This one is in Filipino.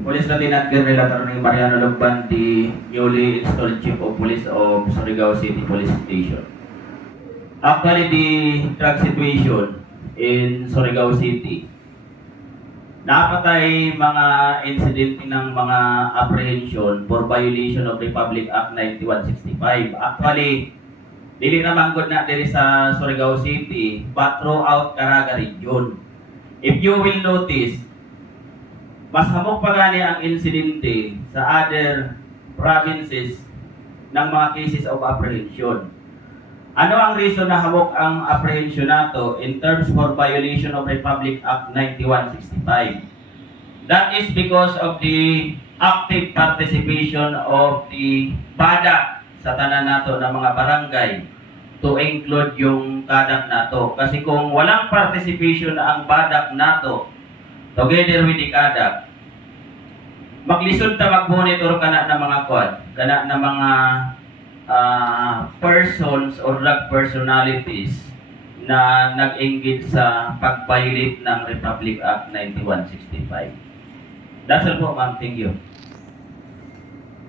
Police Lieutenant General Attorney Mariano Lugban, the newly installed Chief of Police of Surigao City Police Station. Actually, the drug situation in Surigao City, napatay mga incident ng mga apprehension for violation of Republic Act 9165. Actually, dili naman good na diri sa Surigao City, but throughout Caraga region. If you will notice, mas hamok pa gani ang insidente sa other provinces ng mga cases of apprehension. Ano ang reason na hamok ang apprehension nato in terms for violation of Republic Act 9165? That is because of the active participation of the BADAC sa tanan nato ng mga barangay to include yung CADAC nato. Kasi kung walang participation ang BADAC nato together with the CADAC, maglisod ta mag-monitor kana ng mga quad, kana ng mga persons or drug personalities na nag-engage sa pag-violate ng Republic Act 9165. That's all po, ma'am. Thank you.